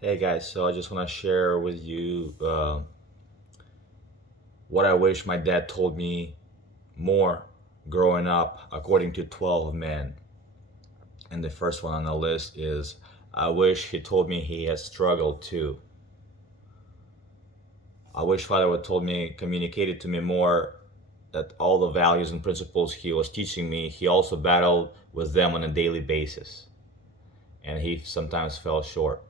Hey guys, so I just want to share with you what I wish my dad told me more growing up, according to 12 men. And the first one on the list is I wish he told me he has struggled too. I wish Father would told me, communicated to me more that all the values and principles he was teaching me, he also battled with them on a daily basis. And he sometimes fell short.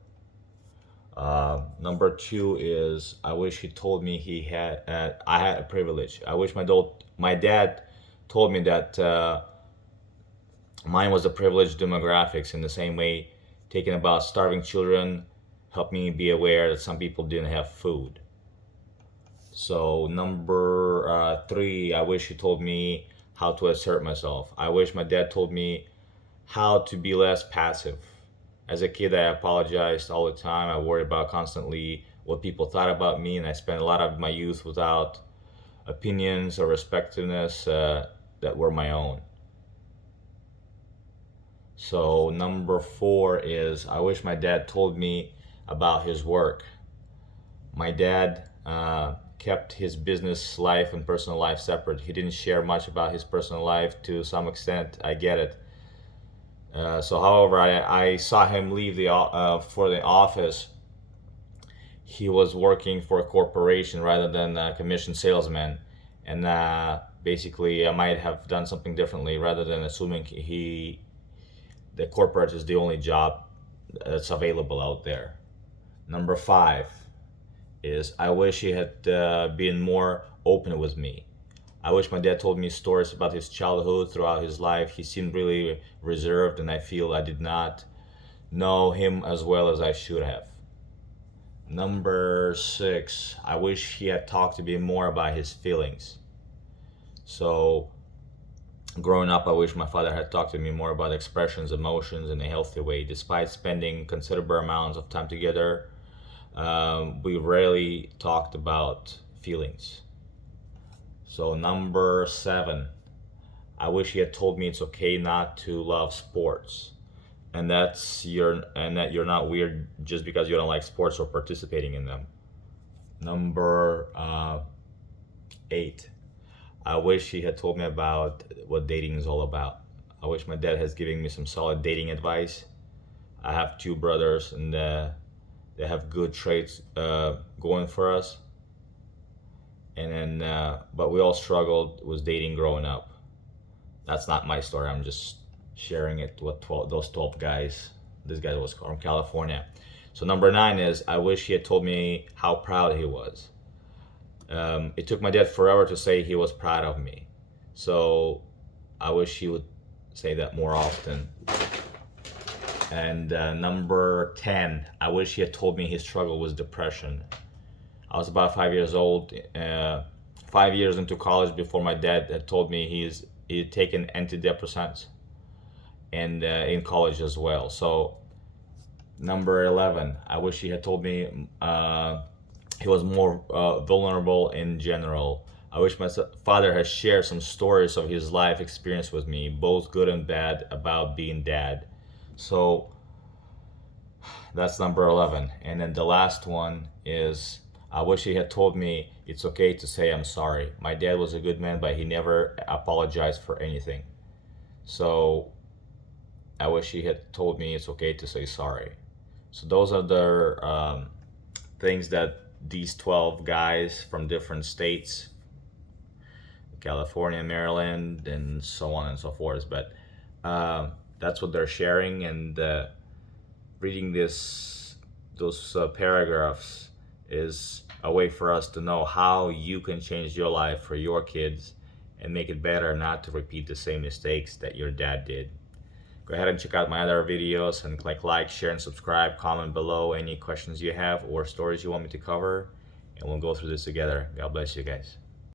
Number two is I wish he told me I had a privilege. I wish my dad told me that mine was a privileged demographics in the same way taking about starving children helped me be aware that some people didn't have food. So number three, I wish he told me how to assert myself. I wish my dad told me how to be less passive. As a kid, I apologized all the time. I worried about constantly what people thought about me, and I spent a lot of my youth without opinions or respectiveness that were my own. So number four is I wish my dad told me about his work. My dad kept his business life and personal life separate. He didn't share much about his personal life. To some extent, I get it. However, I saw him leave for the office. He was working for a corporation rather than a commission salesman, and basically, I might have done something differently rather than assuming the corporate is the only job that's available out there. Number five is I wish he had been more open with me. I wish my dad told me stories about his childhood throughout his life. He seemed really reserved, and I feel I did not know him as well as I should have. Number six, I wish he had talked to me more about his feelings. So, growing up, I wish my father had talked to me more about expressions, emotions in a healthy way. Despite spending considerable amounts of time together, we rarely talked about feelings. So number seven, I wish he had told me it's okay not to love sports, and that you're not weird just because you don't like sports or participating in them. Number eight, I wish he had told me about what dating is all about. I wish my dad has given me some solid dating advice. I have two brothers, and they have good traits going for us. And then, but we all struggled with dating growing up. That's not my story. I'm just sharing it with those 12 guys. This guy was from California. So number nine is I wish he had told me how proud he was. It took my dad forever to say he was proud of me. So I wish he would say that more often. And number 10, I wish he had told me his struggle was depression. I was about 5 years old, 5 years into college before my dad had told me he had taken antidepressants and in college as well. So number 11, I wish he had told me he was more vulnerable in general. I wish my father had shared some stories of his life experience with me, both good and bad, about being dad. So that's number 11. And then the last one is I wish he had told me it's okay to say I'm sorry. My dad was a good man, but he never apologized for anything. So I wish he had told me it's okay to say sorry. So those are the things that these 12 guys from different states, California, Maryland, and so on and so forth. But that's what they're sharing, and reading those paragraphs is a way for us to know how you can change your life for your kids and make it better, not to repeat the same mistakes that your dad did. Go ahead and check out my other videos and click like, share, and subscribe. Comment below any questions you have or stories you want me to cover, and we'll go through this together. God bless you guys.